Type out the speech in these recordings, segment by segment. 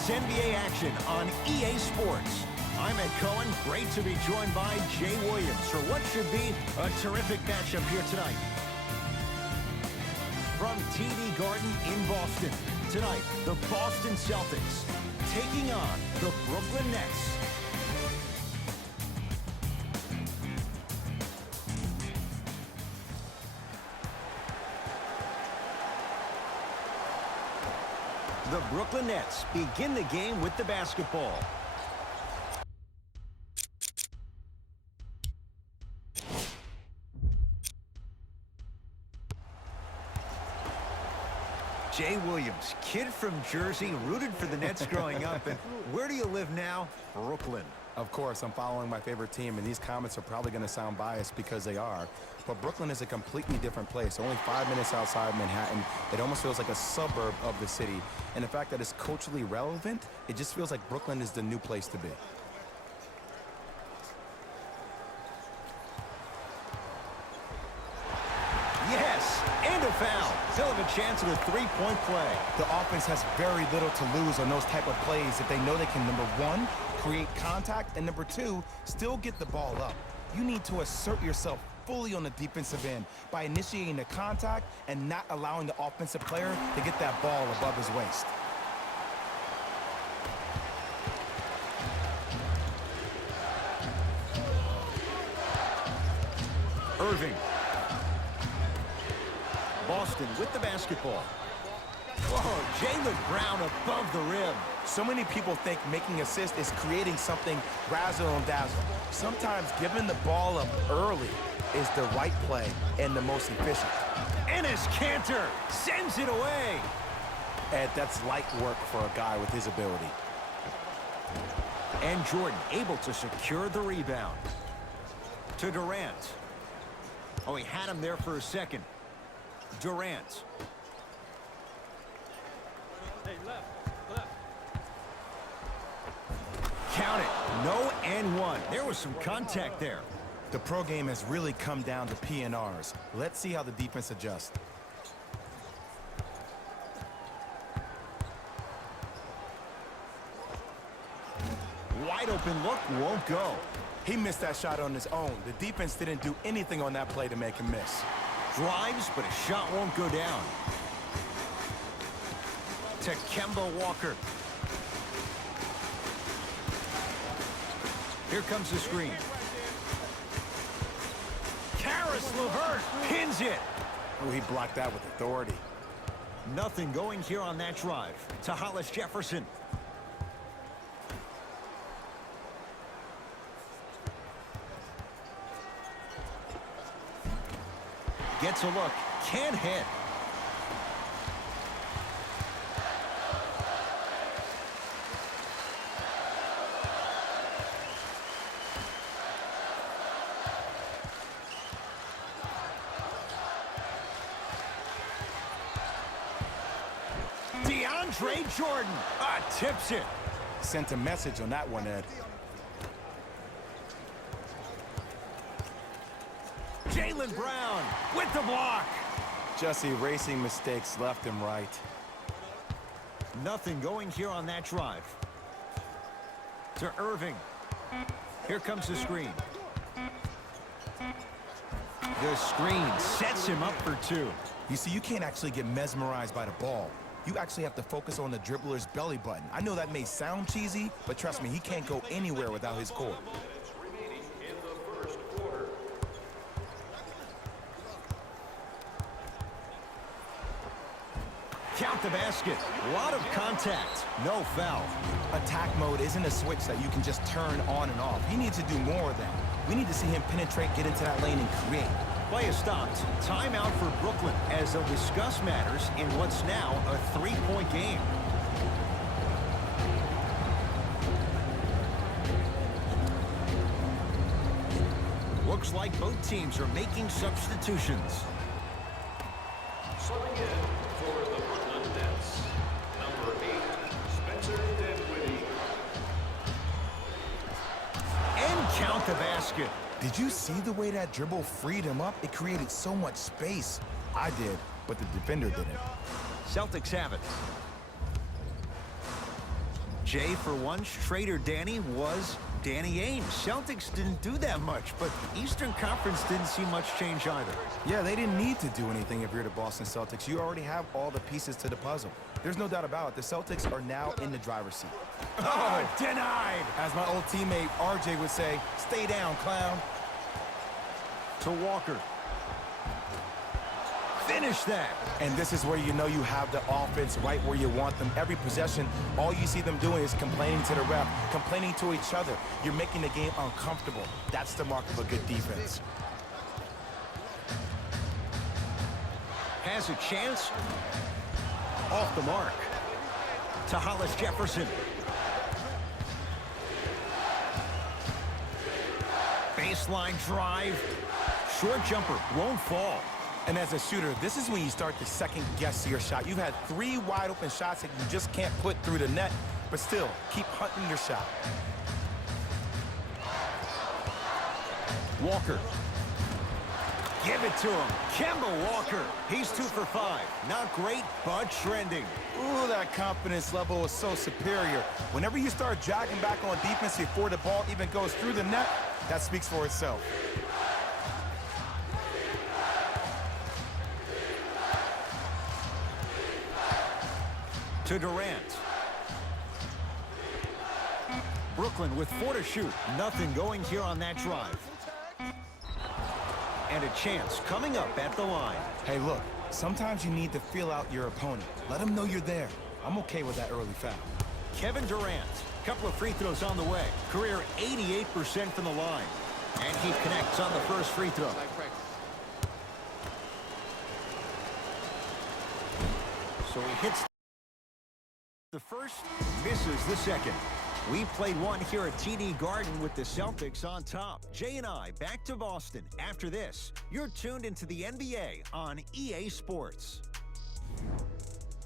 It's NBA action on EA Sports. I'm Ed Cohen. Great to be joined by Jay Williams for what should be a terrific matchup here tonight. From TD Garden in Boston, tonight, the Boston Celtics taking on the Brooklyn Nets. The Brooklyn Nets begin the game with the basketball. Jay Williams, kid from Jersey, rooted for the Nets growing up. And where do you live now? Brooklyn. Of course, I'm following my favorite team, and these comments are probably going to sound biased because they are. But Brooklyn is a completely different place. Only 5 minutes outside Manhattan. It almost feels like a suburb of the city. And the fact that it's culturally relevant, it just feels like Brooklyn is the new place to be. Yes, and a foul. Still have a chance at a three-point play. The offense has very little to lose on those type of plays if they know they can, number one, create contact, and number two, still get the ball up. You need to assert yourself fully on the defensive end by initiating the contact and not allowing the offensive player to get that ball above his waist. Irving. Boston with the basketball. Whoa, Jaylen Brown above the rim. So many people think making assists is creating something razzle and dazzle. Sometimes giving the ball up early is the right play and the most efficient. Enes Kanter sends it away. Ed, that's light work for a guy with his ability. And Jordan able to secure the rebound. To Durant. Oh, he had him there for a second. Durant. Hey, left. Count it. No and one. There was some contact there. The pro game has really come down to P&Rs. Let's see how the defense adjusts. Wide open look won't go. He missed that shot on his own. The defense didn't do anything on that play to make him miss. Drives, but a shot won't go down. To Kemba Walker. Here comes the screen. Karis LeVert pins it. Oh, he blocked that with authority. Nothing going here on that drive. To Hollis Jefferson. Gets a look. Can't hit. DeAndre Jordan tips it. Sent a message on that one, Ed. Jaylen Brown with the block. Just erasing mistakes left and right. Nothing going here on that drive. To Irving. Here comes the screen. The screen sets him up for two. You see, you can't actually get mesmerized by the ball. You actually have to focus on the dribbler's belly button. I know that may sound cheesy, but trust me, he can't go anywhere without his core. Count the basket. A lot of contact. No foul. Attack mode isn't a switch that you can just turn on and off. He needs to do more of that. We need to see him penetrate, get into that lane, and create. Play is stopped. Timeout for Brooklyn as they'll discuss matters in what's now a three-point game. Looks like both teams are making substitutions. Subbing in for the Brooklyn Nets, number 8, Spencer Dinwiddie. And count the basket. Did you see the way that dribble freed him up? It created so much space. I did, but the defender didn't. Celtics have it. Jay, for once, Trader Danny was Danny Ainge. Celtics didn't do that much, but Eastern Conference didn't see much change either. Yeah, they didn't need to do anything if you're the Boston Celtics. You already have all the pieces to the puzzle. There's no doubt about it. The Celtics are now in the driver's seat. Oh, denied! As my old teammate RJ would say, stay down, clown. To Walker. Finish that. And this is where you know you have the offense right where you want them. Every possession, all you see them doing is complaining to the ref, complaining to each other. You're making the game uncomfortable. That's the mark of a good defense. Has a chance. Off the mark. To Hollis Jefferson. Baseline drive. Short jumper won't fall. And as a shooter, this is when you start to second-guess your shot. You've had 3 wide-open shots that you just can't put through the net, but still, keep hunting your shot. Walker. Give it to him. Kemba Walker. He's 2 for 5. Not great, but trending. Ooh, that confidence level is so superior. Whenever you start jogging back on defense before the ball even goes through the net, that speaks for itself. To Durant. Brooklyn with 4 to shoot. Nothing going here on that drive. And a chance coming up at the line. Hey, look, sometimes you need to feel out your opponent. Let them know you're there. I'm okay with that early foul. Kevin Durant. Couple of free throws on the way. Career 88% from the line. And he connects on the first free throw. So he hits the first, misses the second. We played one here at TD Garden with the Celtics on top. Jay and I back to Boston. After this, you're tuned into the NBA on EA Sports.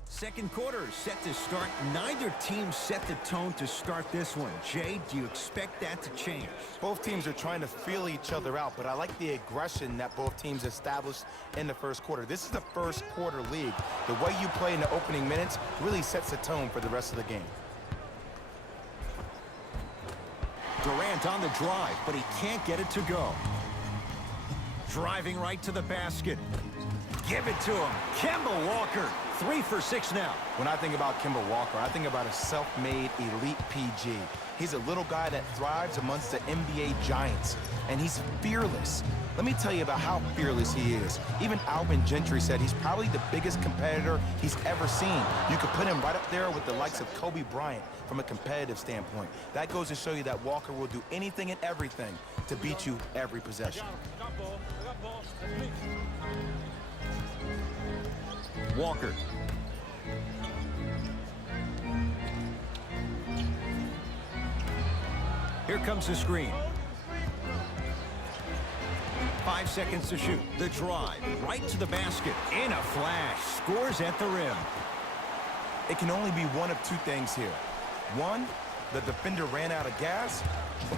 Second quarter is set to start. Neither team set the tone to start this one. Jay, do you expect that to change? Both teams are trying to feel each other out, but I like the aggression that both teams established in the first quarter. This is the first quarter league. The way you play in the opening minutes really sets the tone for the rest of the game. Durant on the drive, but he can't get it to go. Driving right to the basket. Give it to him. Kemba Walker, 3 for 6 now. When I think about Kemba Walker, I think about a self-made elite PG. He's a little guy that thrives amongst the NBA giants, and he's fearless. Let me tell you about how fearless he is. Even Alvin Gentry said he's probably the biggest competitor he's ever seen. You could put him right up there with the likes of Kobe Bryant from a competitive standpoint. That goes to show you that Walker will do anything and everything to beat you every possession. Walker. Here comes the screen. 5 seconds to shoot. The drive, right to the basket. In a flash, scores at the rim. It can only be one of 2 things here. 1, the defender ran out of gas,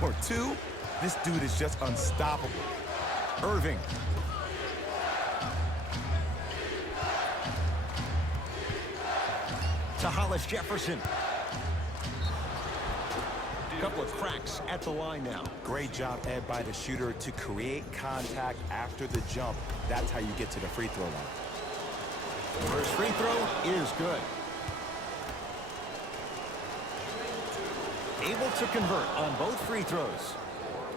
or 2, this dude is just unstoppable. Irving. To Hollis Jefferson. Couple of cracks at the line now. Great job, Ed, by the shooter to create contact after the jump. That's how you get to the free throw line. First free throw is good. Able to convert on both free throws.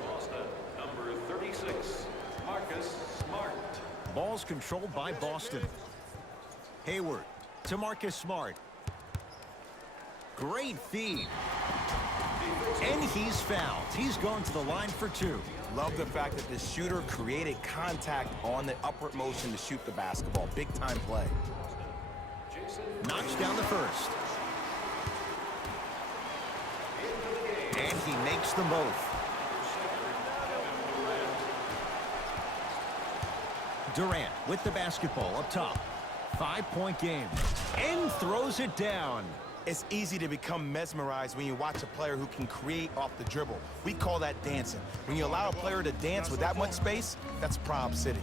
Boston, number 36, Marcus Smart. Ball's controlled by Boston. Hayward to Marcus Smart. Great feed. And he's fouled. He's going to the line for 2. Love the fact that the shooter created contact on the upward motion to shoot the basketball. Big time play. Knocks down the first. And he makes them both. Durant with the basketball up top. 5-point game. And throws it down. It's easy to become mesmerized when you watch a player who can create off the dribble. We call that dancing. When you allow a player to dance with that much space, that's Prob City.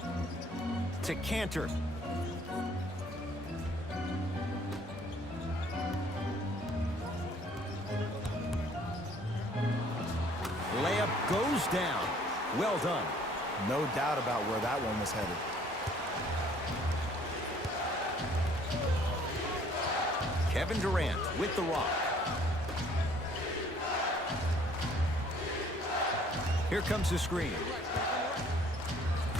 To Cantor. goes down. Well done. No doubt about where that one was headed. Kevin Durant with the rock. Here comes the screen.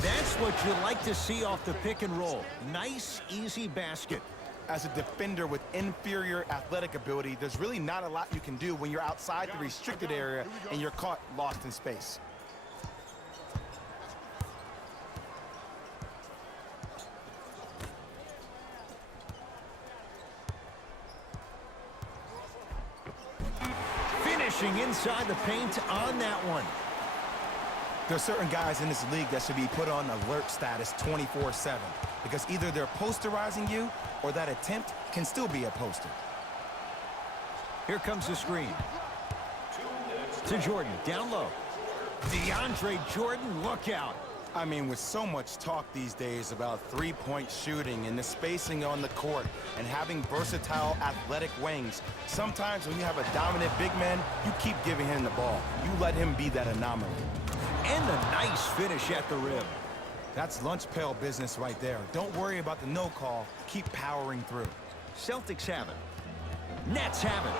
That's what you like to see off the pick and roll. Nice, easy basket. As a defender with inferior athletic ability, there's really not a lot you can do when you're outside the restricted area and you're caught lost in space. Finishing inside the paint on that one. There are certain guys in this league that should be put on alert status 24/7 because either they're posterizing you or that attempt can still be a poster. Here comes the screen. To Jordan, down low. DeAndre Jordan, look out. I mean, with so much talk these days about three-point shooting and the spacing on the court and having versatile athletic wings, sometimes when you have a dominant big man, you keep giving him the ball. You let him be that anomaly. And the nice finish at the rim. That's lunch pail business right there. Don't worry about the no call. Keep powering through. Celtics have it. Nets have it.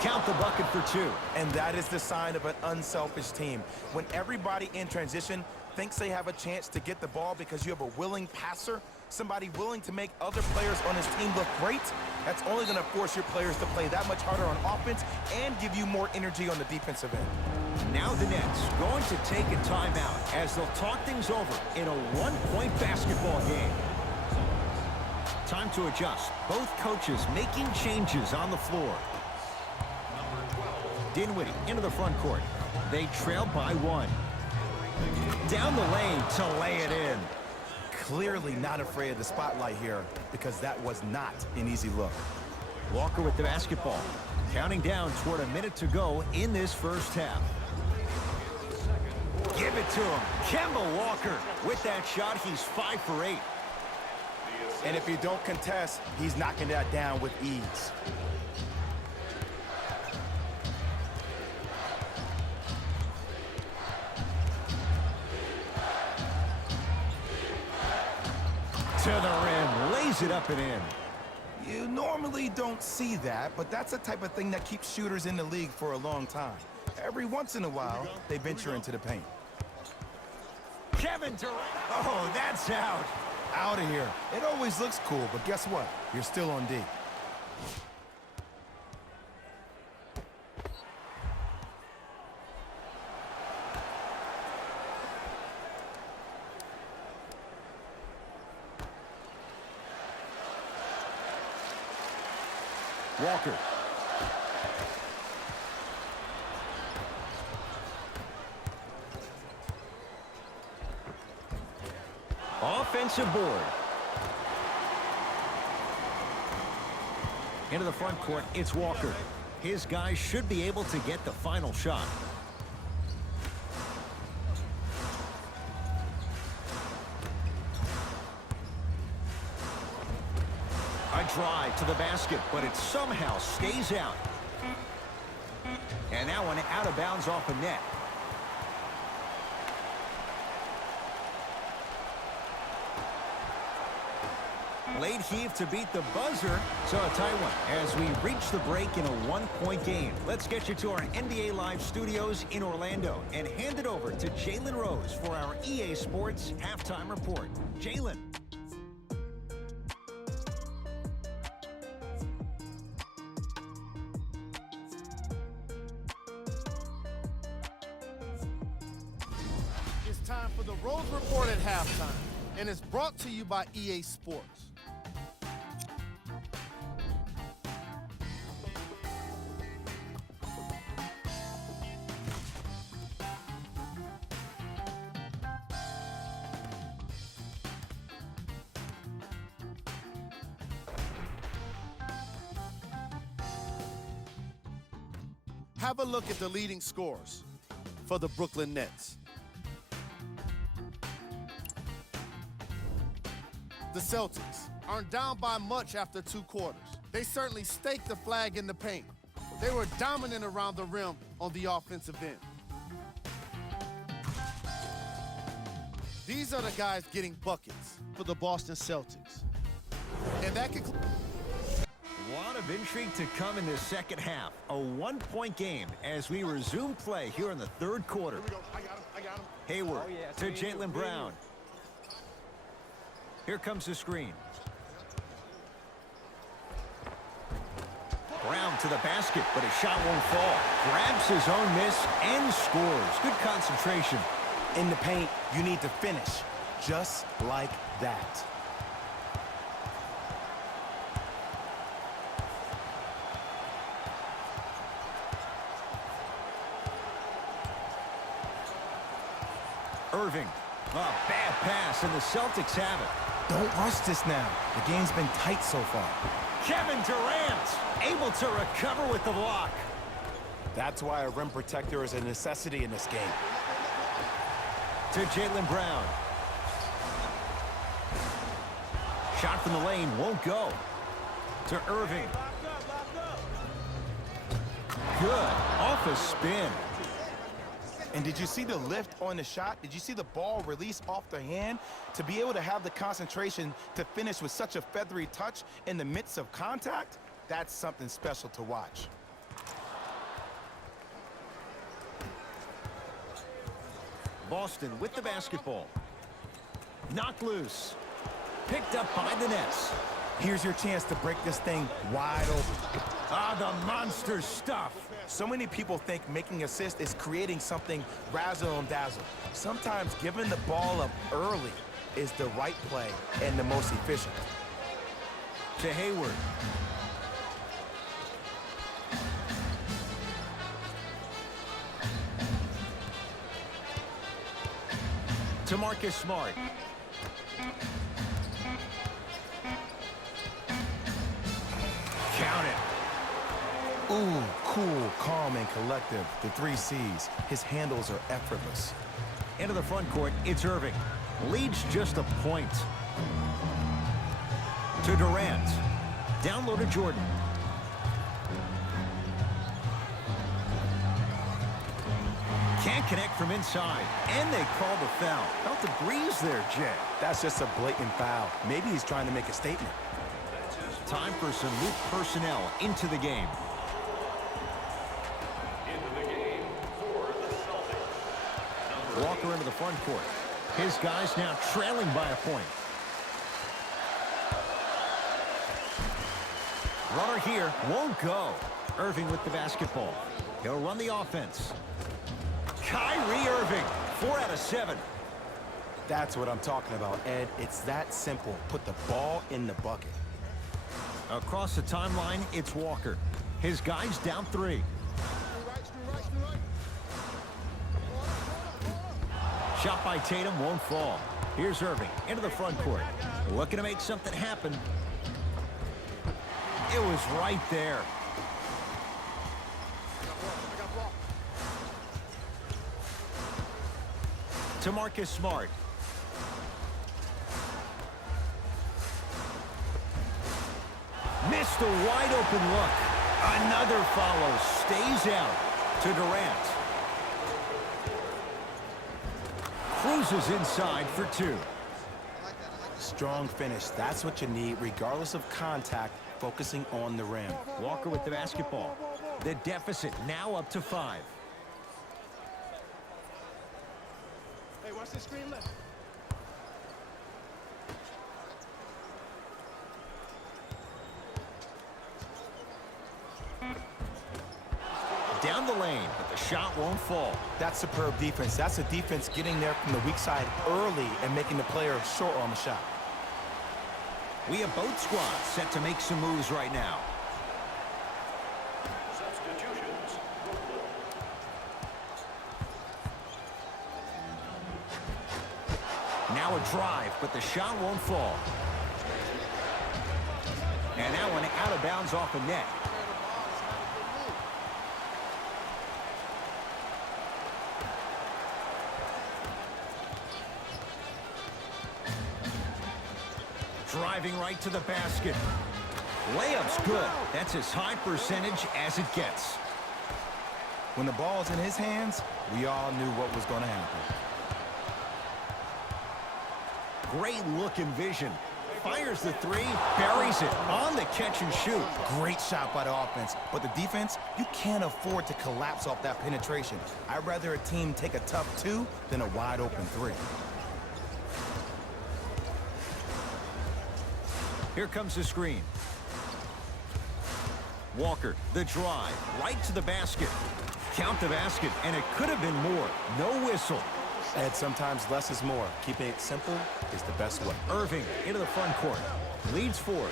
Count the bucket for two. And that is the sign of an unselfish team. When everybody in transition thinks they have a chance to get the ball because you have a willing passer, somebody willing to make other players on his team look great, that's only going to force your players to play that much harder on offense and give you more energy on the defensive end. Now the Nets going to take a timeout as they'll talk things over in a one-point basketball game. Time to adjust. Both coaches making changes on the floor. Dinwiddie into the front court. They trail by one. Down the lane to lay it in. Clearly not afraid of the spotlight here because that was not an easy look. Walker with the basketball. Counting down toward a minute to go in this first half. Give it to him. Kemba Walker with that shot. He's 5 for 8. And if you don't contest, he's knocking that down with ease. To the rim, lays it up and in. You normally don't see that, but that's the type of thing that keeps shooters in the league for a long time. Every once in a while, they venture into the paint. Kevin Durant. Oh, that's out. Out of here. It always looks cool, but guess what? You're still on D. Walker. Offensive board. Into the front court, it's Walker. His guys should be able to get the final shot. A drive to the basket, but it somehow stays out. And that one out of bounds off the net. Late heave to beat the buzzer. So a tight one as we reach the break in a one-point game. Let's get you to our NBA Live studios in Orlando and hand it over to Jalen Rose for our EA Sports halftime report. Jalen. It's time for the Rose Report at halftime, and it's brought to you by EA Sports. Have a look at the leading scorers for the Brooklyn Nets. The Celtics aren't down by much after 2 quarters. They certainly staked the flag in the paint. They were dominant around the rim on the offensive end. These are the guys getting buckets for the Boston Celtics. And that concludes. A lot of intrigue to come in this second half. A one-point game as we resume play here in the third quarter. Here we go. I got him. Hayward to Jaylen Brown. Here comes the screen. Brown to the basket, but his shot won't fall. Grabs his own miss and scores. Good concentration. In the paint, you need to finish just like that. Irving. A bad pass, and the Celtics have it. Don't rush this now. The game's been tight so far. Kevin Durant able to recover with the block. That's why a rim protector is a necessity in this game. To Jaylen Brown. Shot from the lane won't go. To Irving. Good. Off a spin. And did you see the lift on the shot? Did you see the ball release off the hand? To be able to have the concentration to finish with such a feathery touch in the midst of contact, that's something special to watch. Boston with the basketball. Knocked loose. Picked up by the Nets. Here's your chance to break this thing wide open. Ah, the monster stuff. So many people think making assists is creating something razzle and dazzle. Sometimes giving the ball up early is the right play and the most efficient. To Hayward. To Marcus Smart. Count it. Ooh, cool, calm, and collective. The 3 C's. His handles are effortless. Into the front court, it's Irving. Leads just a point. To Durant. Down low to Jordan. Can't connect from inside. And they call the foul. Felt the breeze there, Jay. That's just a blatant foul. Maybe he's trying to make a statement. Time for some new personnel into the game. Into the game for the Celtics. Walker into the front court. His guys now trailing by a point. Runner here won't go. Irving with the basketball. He'll run the offense. Kyrie Irving, 4 out of 7. That's what I'm talking about, Ed. It's that simple. Put the ball in the bucket. Across the timeline, it's Walker. His guys down 3. Shot by Tatum won't fall. Here's Irving into the front court. Looking to make something happen. It was right there. To Marcus Smart. Missed a wide open look. Another follow. Stays out to Durant. Cruises inside for 2. Strong finish. That's what you need, regardless of contact, focusing on the rim. Walker with the basketball. The deficit now up to 5. Hey, watch this screen left. Down the lane, but the shot won't fall. That's superb defense. That's a defense getting there from the weak side early and making the player short on the shot. We have both squads set to make some moves right now. Substitutions. Now a drive, but the shot won't fall. And that one out of bounds off the net. Driving right to the basket. Layup's good. That's as high percentage as it gets. When the ball's in his hands, we all knew what was going to happen. Great look and vision. Fires the three, buries it on the catch and shoot. Great shot by the offense, but the defense, you can't afford to collapse off that penetration. I'd rather a team take a tough two than a wide open three. Here comes the screen. Walker, the drive, right to the basket. Count the basket, and it could have been more. No whistle. Ed, sometimes less is more. Keeping it simple is the best way. Irving into the front court. Leads forward.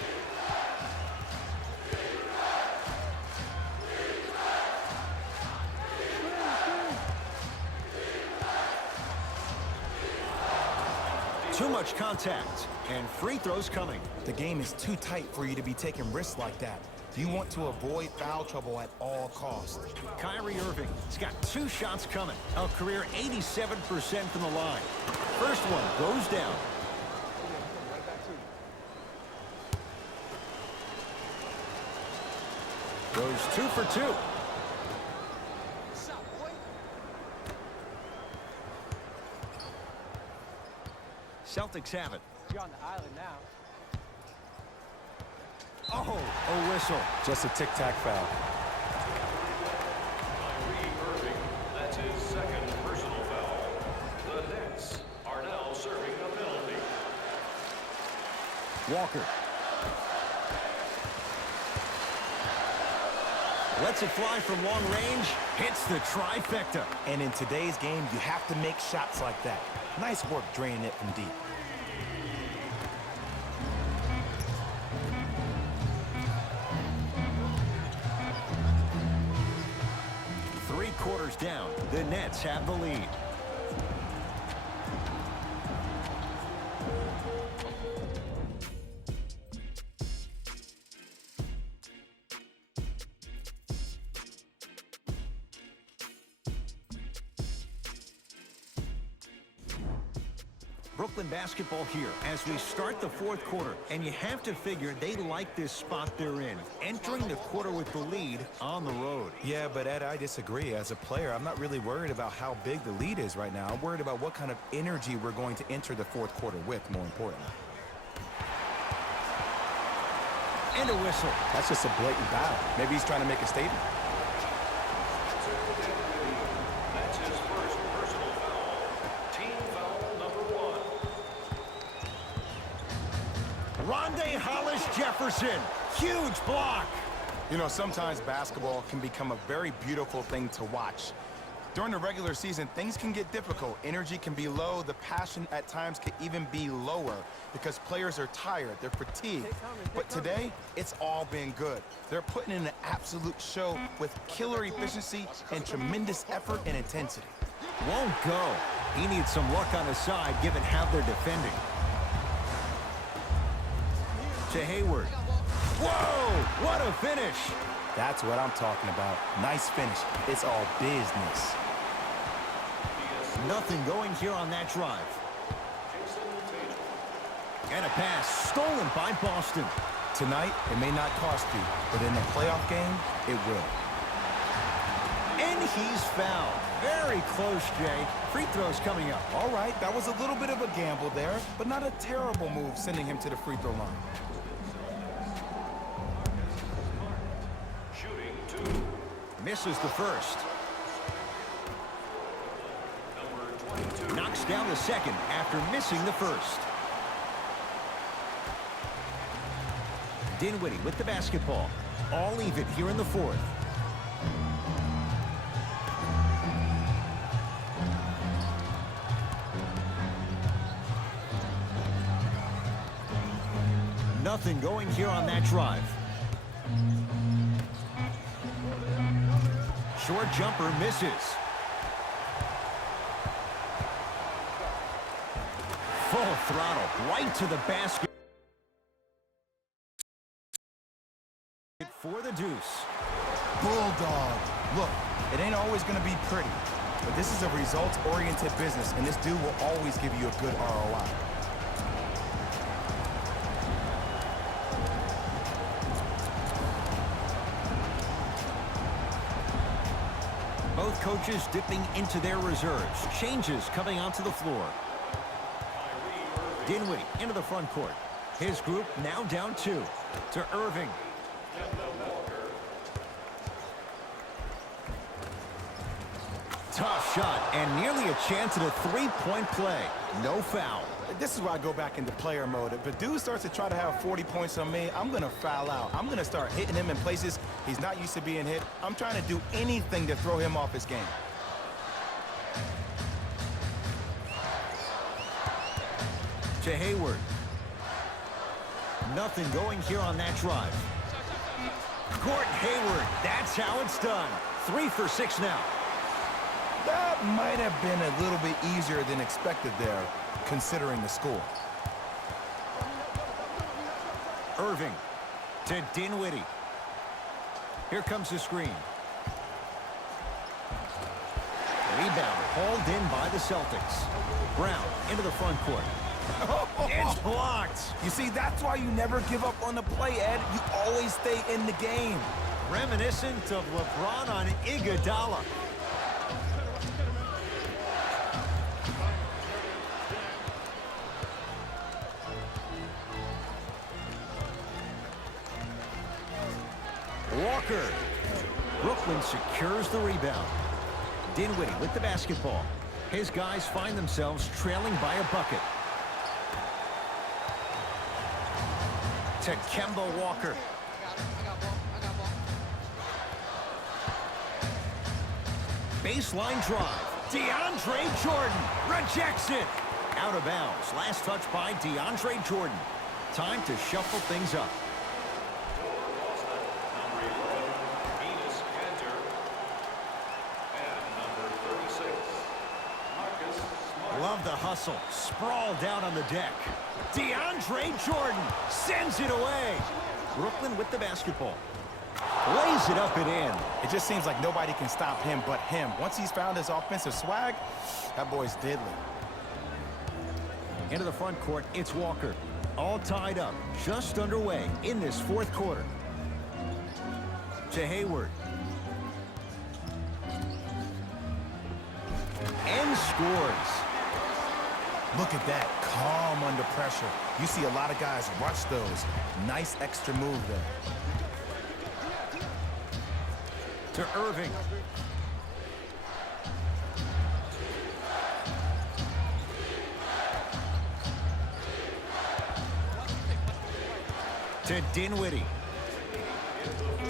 Too much contact, and free throws coming. The game is too tight for you to be taking risks like that. You want to avoid foul trouble at all costs. Kyrie Irving has got 2 shots coming. A career 87% from the line. First one goes down. Goes 2 for 2. Celtics have it. You're on the island now. Oh, a whistle. Just a tic-tac foul. Kyrie Irving, that's his second personal foul. The Nets are now serving a penalty. Walker. Lets it fly from long range. Hits the trifecta. And in today's game, you have to make shots like that. Nice work draining it from deep. Quarters down, the Nets have the lead. Brooklyn basketball here as we start the 4th quarter, and you have to figure they like this spot they're in, entering the quarter with the lead on the road. Yeah, but Ed, I disagree. As a player, I'm not really worried about how big the lead is right now. I'm worried about what kind of energy we're going to enter the 4th quarter with, more importantly. And a whistle. That's just a blatant foul. Maybe he's trying to make a statement. That's his first personal foul. Team foul number 1. Rondé Hollis-Jefferson. Huge block. You know, sometimes basketball can become a very beautiful thing to watch. During the regular season, things can get difficult. Energy can be low. The passion at times can even be lower because players are tired. They're fatigued. But today, it's all been good. They're putting in an absolute show with killer efficiency and tremendous effort and intensity. Won't go. He needs some luck on his side given how they're defending. To Hayward. Whoa! What a finish! That's what I'm talking about. Nice finish. It's all business. Nothing going here on that drive. And a pass stolen by Boston. Tonight, it may not cost you, but in a playoff game, it will. And he's fouled. Very close, Jay. Free throws coming up. All right, that was a little bit of a gamble there, but not a terrible move sending him to the free throw line. Misses the first. Knocks down the second after missing the first. Dinwiddie with the basketball. All even here in the 4th. Nothing going here on that drive. Short jumper misses. Full throttle right to the basket for the deuce. Bulldog. Look, it ain't always going to be pretty, but this is a results-oriented business, and this dude will always give you a good ROI. Both coaches dipping into their reserves. Changes coming onto the floor. Dinwiddie into the front court. His group now down 2 to Irving. Tough shot and nearly a chance at a three-point play. No foul. This is where I go back into player mode. If a dude starts to try to have 40 points on me, I'm going to foul out. I'm going to start hitting him in places he's not used to being hit. I'm trying to do anything to throw him off his game. To Hayward. Nothing going here on that drive. Gordon Hayward, that's how it's done. 3 for 6 now. That might have been a little bit easier than expected there, considering the score. Irving to Dinwiddie. Here comes the screen. Rebound hauled in by the Celtics. Brown into the front court. It's blocked. You see, that's why you never give up on the play, Ed. You always stay in the game. Reminiscent of LeBron on Iguodala. Walker. Brooklyn secures the rebound. Dinwiddie with the basketball. His guys find themselves trailing by a bucket. To Kemba Walker. Baseline drive. DeAndre Jordan rejects it. Out of bounds. Last touch by DeAndre Jordan. Time to shuffle things up. Love the hustle. Sprawled out on the deck. DeAndre Jordan sends it away. Brooklyn with the basketball. Lays it up and in. It just seems like nobody can stop him but him. Once he's found his offensive swag, that boy's deadly. Into the front court, it's Walker. All tied up, just underway in this fourth quarter. To Hayward. And scores. Look at that, calm under pressure. You see a lot of guys rush those. Nice extra move there. To Irving. To Dinwiddie.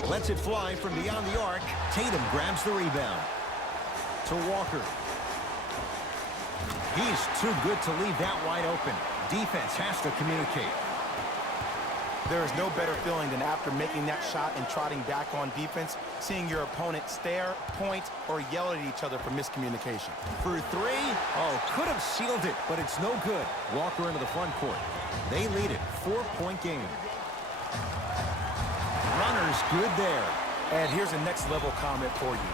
Lets it fly from beyond the arc. Tatum grabs the rebound. To Walker. He's too good to leave that wide open. Defense has to communicate. There is no better feeling than after making that shot and trotting back on defense, seeing your opponent stare, point, or yell at each other for miscommunication. For 3, could have sealed it, but it's no good. Walker into the front court. They lead it, 4-point game. Runner's good there. And here's a next level comment for you.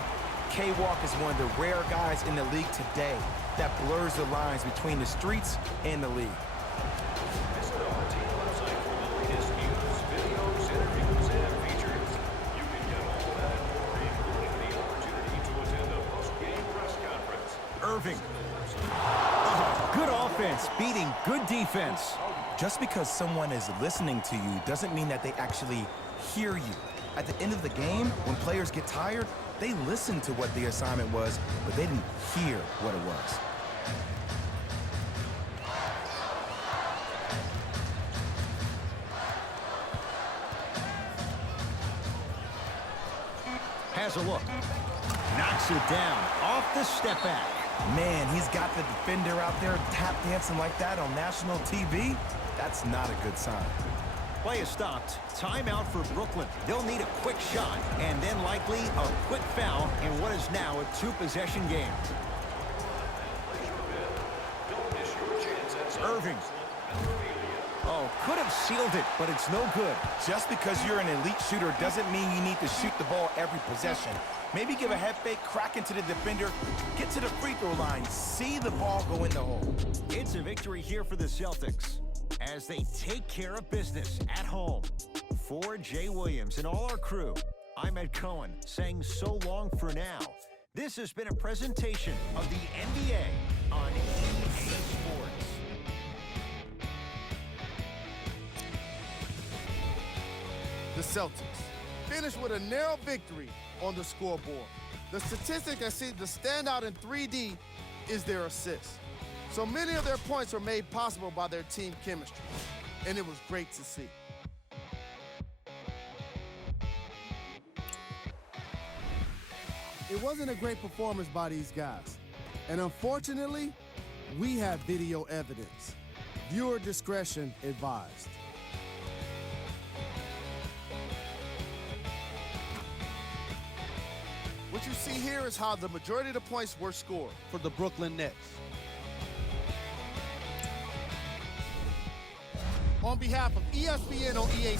K-Walk is one of the rare guys in the league today that blurs the lines between the streets and the league. Visit our team website for the latest news, videos, interviews, and features. You can get all that and more, including the opportunity to attend a post-game press conference. Irving. Good offense, beating good defense. Just because someone is listening to you doesn't mean that they actually hear you. At the end of the game, when players get tired, they listen to what the assignment was, but they didn't hear what it was. Has a look. Knocks it down off the step back. Man, he's got the defender out there tap dancing like that on national TV. That's not a good sign. Play is stopped. Timeout for Brooklyn. They'll need a quick shot and then likely a quick foul in what is now a 2-possession game. Irving. Could have sealed it, but it's no good. Just because you're an elite shooter doesn't mean you need to shoot the ball every possession. Maybe give a head fake, crack into the defender, get to the free throw line, see the ball go in the hole. It's a victory here for the Celtics as they take care of business at home. For Jay Williams and all our crew, I'm Ed Cohen saying so long for now. This has been a presentation of the NBA on EA Sports. The Celtics finished with a narrow victory on the scoreboard. The statistic that seems to stand out in 3D is their assists. So many of their points were made possible by their team chemistry, and it was great to see. It wasn't a great performance by these guys, and unfortunately, we have video evidence. Viewer discretion advised. What you see here is how the majority of the points were scored for the Brooklyn Nets. On behalf of ESPN on EA